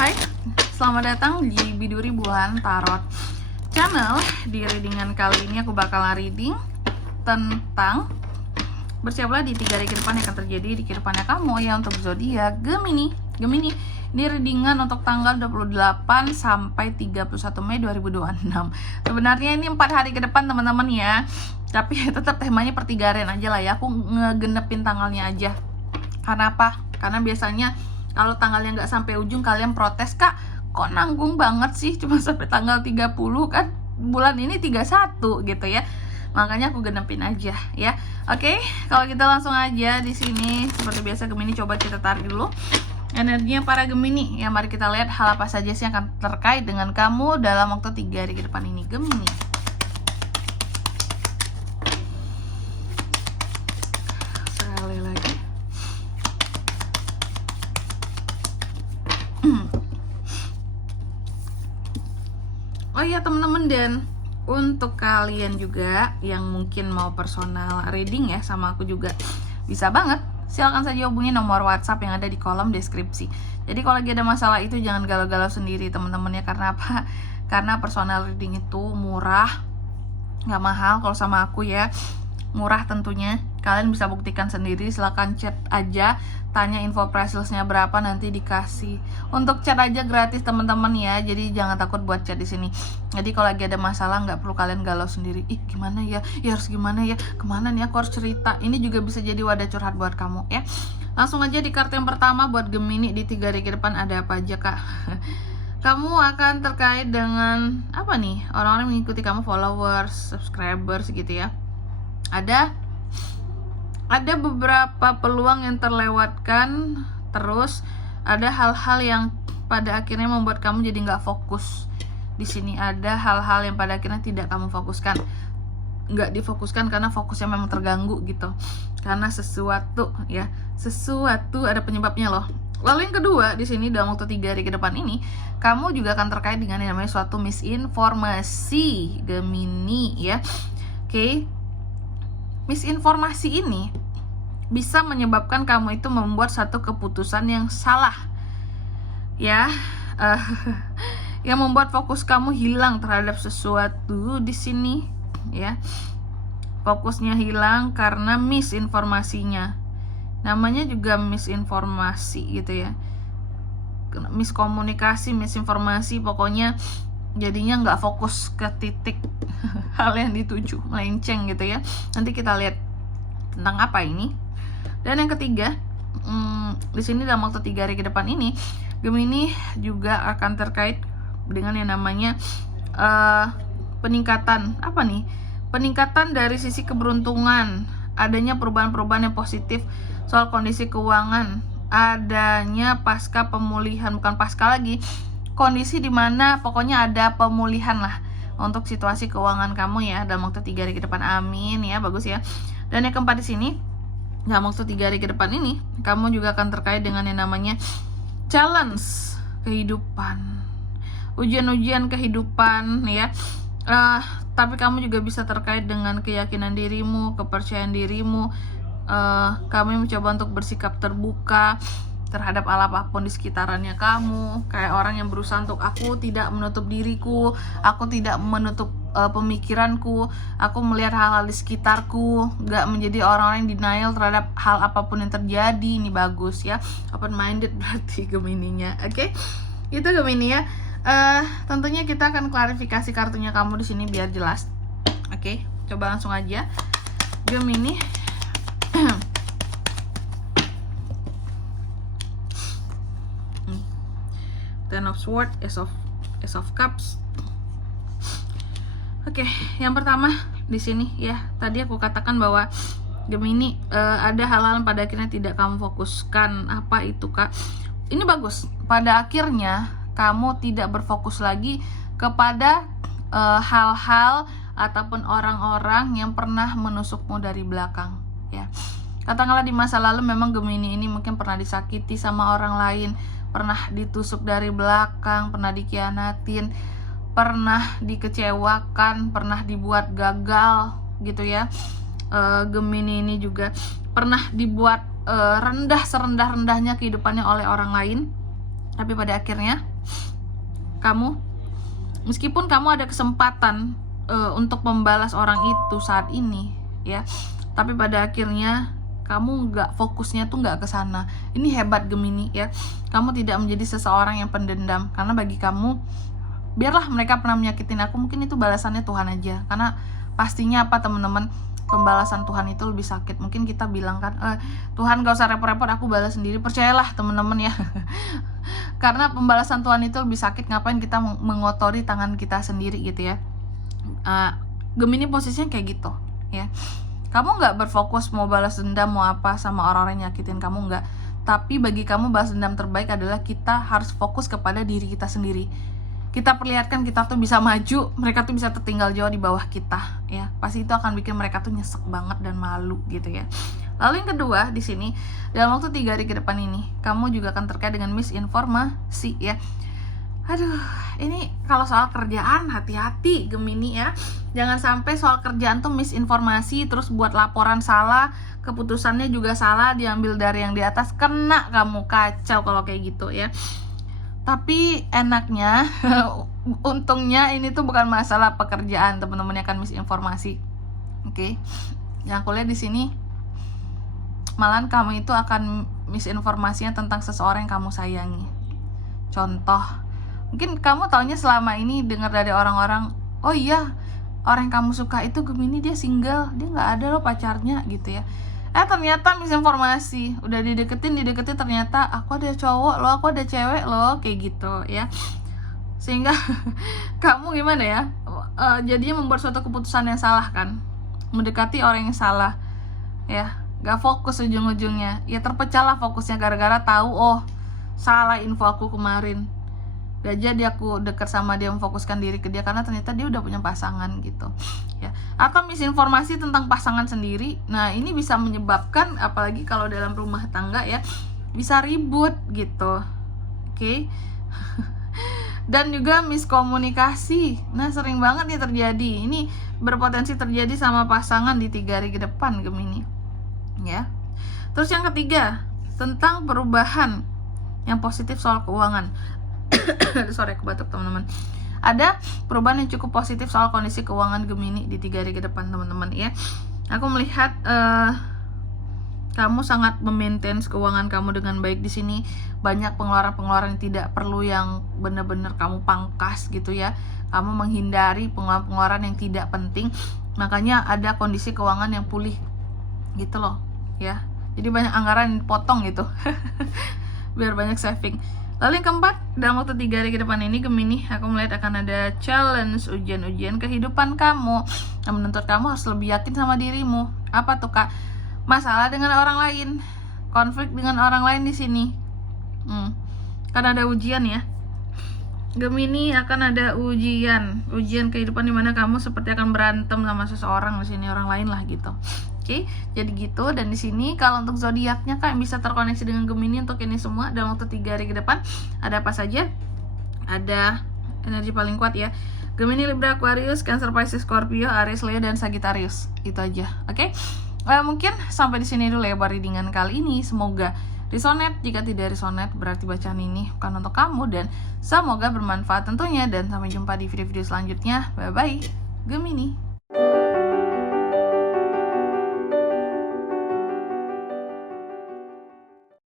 Hai, selamat datang di Biduri Bulan Tarot Channel. Di readingan kali ini aku bakalan reading tentang bersiaplah di 3 hari ke depan yang akan terjadi di kehidupannya kamu ya untuk zodiak Gemini. Ini readingan untuk tanggal 28 sampai 31 Mei 2026. Sebenarnya ini 4 hari ke depan teman-teman ya. Tapi tetap temanya per 3 harian aja lah ya. Aku ngegenepin tanggalnya aja. Karena apa? Karena biasanya kalau tanggalnya nggak sampai ujung kalian protes, kak kok nanggung banget sih cuma sampai tanggal 30 kan bulan ini 31 gitu ya. Makanya aku genepin aja ya. Oke, kalau kita langsung aja di sini seperti biasa Gemini, coba kita tarik dulu energinya para Gemini ya. Mari kita lihat hal apa saja sih yang akan terkait dengan kamu dalam waktu 3 hari ke depan ini Gemini. Sekali lagi. Oh iya teman-teman, dan untuk kalian juga yang mungkin mau personal reading ya sama aku juga bisa banget. Silakan saja hubungi nomor WhatsApp yang ada di kolom deskripsi. Jadi kalau lagi ada masalah itu jangan galau-galau sendiri teman-teman ya. Karena apa? Karena personal reading itu murah, nggak mahal. Kalau sama aku ya murah tentunya. Kalian bisa buktikan sendiri. Silakan chat aja, tanya info price listnya berapa, nanti dikasih. Untuk chat aja gratis teman-teman ya. Jadi jangan takut buat chat di sini. Jadi kalau lagi ada masalah nggak perlu kalian galau sendiri. Ih gimana ya? Ya harus gimana ya? Kemana nih aku harus cerita? Ini juga bisa jadi wadah curhat buat kamu ya. Langsung aja di kartu yang pertama buat Gemini di 3 hari ke depan ada apa aja kak? Kamu akan terkait dengan apa nih? Orang-orang mengikuti kamu, followers, subscribers gitu ya. Ada beberapa peluang yang terlewatkan, terus ada hal-hal yang pada akhirnya membuat kamu jadi nggak fokus. Di sini ada hal-hal yang pada akhirnya tidak kamu fokuskan, nggak difokuskan karena fokusnya memang terganggu gitu. Karena sesuatu ada penyebabnya loh. Lalu yang kedua di sini dalam waktu 3 hari ke depan ini, kamu juga akan terkait dengan yang namanya suatu misinformasi Gemini ya. Oke. Misinformasi ini bisa menyebabkan kamu itu membuat satu keputusan yang salah ya, yang membuat fokus kamu hilang terhadap sesuatu di sini ya. Fokusnya hilang karena misinformasinya. Namanya juga misinformasi gitu ya, miskomunikasi, misinformasi, pokoknya jadinya nggak fokus ke titik hal yang dituju, melenceng gitu ya. Nanti kita lihat tentang apa ini. Dan yang ketiga, di sini dalam waktu 3 hari ke depan ini, Gemini juga akan terkait dengan yang namanya peningkatan apa nih? Peningkatan dari sisi keberuntungan, adanya perubahan-perubahan yang positif soal kondisi keuangan, adanya pasca pemulihan, bukan pasca lagi, kondisi dimana pokoknya ada pemulihan lah untuk situasi keuangan kamu ya dalam waktu 3 hari ke depan. Amin ya, bagus ya. Dan yang keempat di sini, dalam waktu 3 hari ke depan ini, kamu juga akan terkait dengan yang namanya challenge kehidupan, ujian-ujian kehidupan ya. Tapi kamu juga bisa terkait dengan keyakinan dirimu, kepercayaan dirimu. Kamu mencoba untuk bersikap terbuka terhadap apapun di sekitarannya kamu. Kayak orang yang berusaha untuk aku tidak menutup diriku, aku tidak menutup pemikiranku, aku melihat hal-hal di sekitarku, gak menjadi orang-orang yang denial terhadap hal apapun yang terjadi. Ini bagus ya, open minded berarti Gemininya. Oke, itu Gemini ya. Tentunya kita akan klarifikasi kartunya kamu di sini biar jelas. Oke, coba langsung aja Gemini. Ten of Swords, Ace of Cups. Oke, yang pertama di sini ya, tadi aku katakan bahwa Gemini ada hal-hal yang pada akhirnya tidak kamu fokuskan. Apa itu kak? Ini bagus. Pada akhirnya kamu tidak berfokus lagi kepada hal-hal ataupun orang-orang yang pernah menusukmu dari belakang ya. Katakanlah di masa lalu memang Gemini ini mungkin pernah disakiti sama orang lain, pernah ditusuk dari belakang, pernah dikhianatin, pernah dikecewakan, pernah dibuat gagal gitu ya. Gemini ini juga pernah dibuat rendah serendah-rendahnya kehidupannya oleh orang lain. Tapi pada akhirnya kamu, meskipun kamu ada kesempatan untuk membalas orang itu saat ini ya, tapi pada akhirnya kamu fokusnya tuh nggak ke sana. Ini hebat Gemini ya. Kamu tidak menjadi seseorang yang pendendam, karena bagi kamu, biarlah mereka pernah menyakitin aku, mungkin itu balasannya Tuhan aja. Karena pastinya apa teman-teman, pembalasan Tuhan itu lebih sakit. Mungkin kita bilang kan, Tuhan gak usah repot-repot, aku balas sendiri. Percayalah teman-teman ya. Karena pembalasan Tuhan itu lebih sakit. Ngapain kita mengotori tangan kita sendiri gitu ya. Gemini posisinya kayak gitu ya. Kamu nggak berfokus mau balas dendam mau apa sama orang-orang yang nyakitin kamu, nggak. Tapi bagi kamu balas dendam terbaik adalah kita harus fokus kepada diri kita sendiri. Kita perlihatkan kita tuh bisa maju, mereka tuh bisa tertinggal jauh di bawah kita ya. Pasti itu akan bikin mereka tuh nyesek banget dan malu gitu ya. Lalu yang kedua di sini, dalam waktu 3 hari ke depan ini kamu juga akan terkait dengan misinformasi ya. Aduh, ini kalau soal kerjaan hati-hati Gemini ya. Jangan sampai soal kerjaan tuh misinformasi, terus buat laporan salah, keputusannya juga salah, diambil dari yang di atas, kena kamu, kacau kalau kayak gitu ya. Tapi enaknya untungnya ini tuh bukan masalah pekerjaan teman-teman yang akan misinformasi. Oke. Yang aku lihat di sini, malahan kamu itu akan misinformasinya tentang seseorang yang kamu sayangi. Contoh, mungkin kamu taunya selama ini dengar dari orang-orang, oh iya, orang yang kamu suka itu Gemini, dia single, dia nggak ada loh pacarnya gitu ya. Ternyata misinformasi, udah dideketin ternyata aku ada cowok loh, aku ada cewek loh, kayak gitu ya. Sehingga kamu gimana ya, jadinya membuat suatu keputusan yang salah kan, mendekati orang yang salah ya, gak fokus ujung-ujungnya ya, terpecahlah fokusnya gara-gara tahu, oh salah info aku kemarin. Gak jadi aku deket sama dia, memfokuskan diri ke dia karena ternyata dia udah punya pasangan gitu ya. Atau misinformasi tentang pasangan sendiri. Nah ini bisa menyebabkan, apalagi kalau dalam rumah tangga ya, bisa ribut gitu. Oke. Dan juga miskomunikasi. Nah sering banget nih terjadi. Ini berpotensi terjadi sama pasangan di 3 hari ke depan Gemini ya. Terus yang ketiga, tentang perubahan yang positif soal keuangan. Sorry, aku batuk teman-teman. Ada perubahan yang cukup positif soal kondisi keuangan Gemini di 3 hari ke depan teman-teman ya. Aku melihat kamu sangat memaintain keuangan kamu dengan baik di sini. Banyak pengeluaran-pengeluaran yang tidak perlu, yang benar-benar kamu pangkas gitu ya. Kamu menghindari pengeluaran-pengeluaran yang tidak penting. Makanya ada kondisi keuangan yang pulih gitu loh ya. Jadi banyak anggaran yang dipotong gitu. Biar banyak saving. Lalu yang keempat, dalam waktu 3 hari ke depan ini Gemini, aku melihat akan ada challenge, ujian-ujian kehidupan kamu yang menuntut kamu harus lebih yakin sama dirimu. Apa tuh kak? Masalah dengan orang lain, konflik dengan orang lain di sini. Kan ada ujian ya. Gemini akan ada ujian kehidupan di mana kamu seperti akan berantem sama seseorang di sini, orang lain lah gitu. Oke, jadi gitu. Dan di sini kalau untuk zodiaknya kak yang bisa terkoneksi dengan Gemini untuk ini semua dalam waktu 3 hari ke depan, ada apa saja? Ada energi paling kuat ya, Gemini, Libra, Aquarius, Cancer, Pisces, Scorpio, Aries, Leo, dan Sagittarius. Itu aja, oke? Mungkin sampai di sini dulu ya readingan kali ini. Semoga resonate. Jika tidak resonate, berarti bacaan ini bukan untuk kamu, dan semoga bermanfaat tentunya. Dan sampai jumpa di video-video selanjutnya. Bye bye Gemini.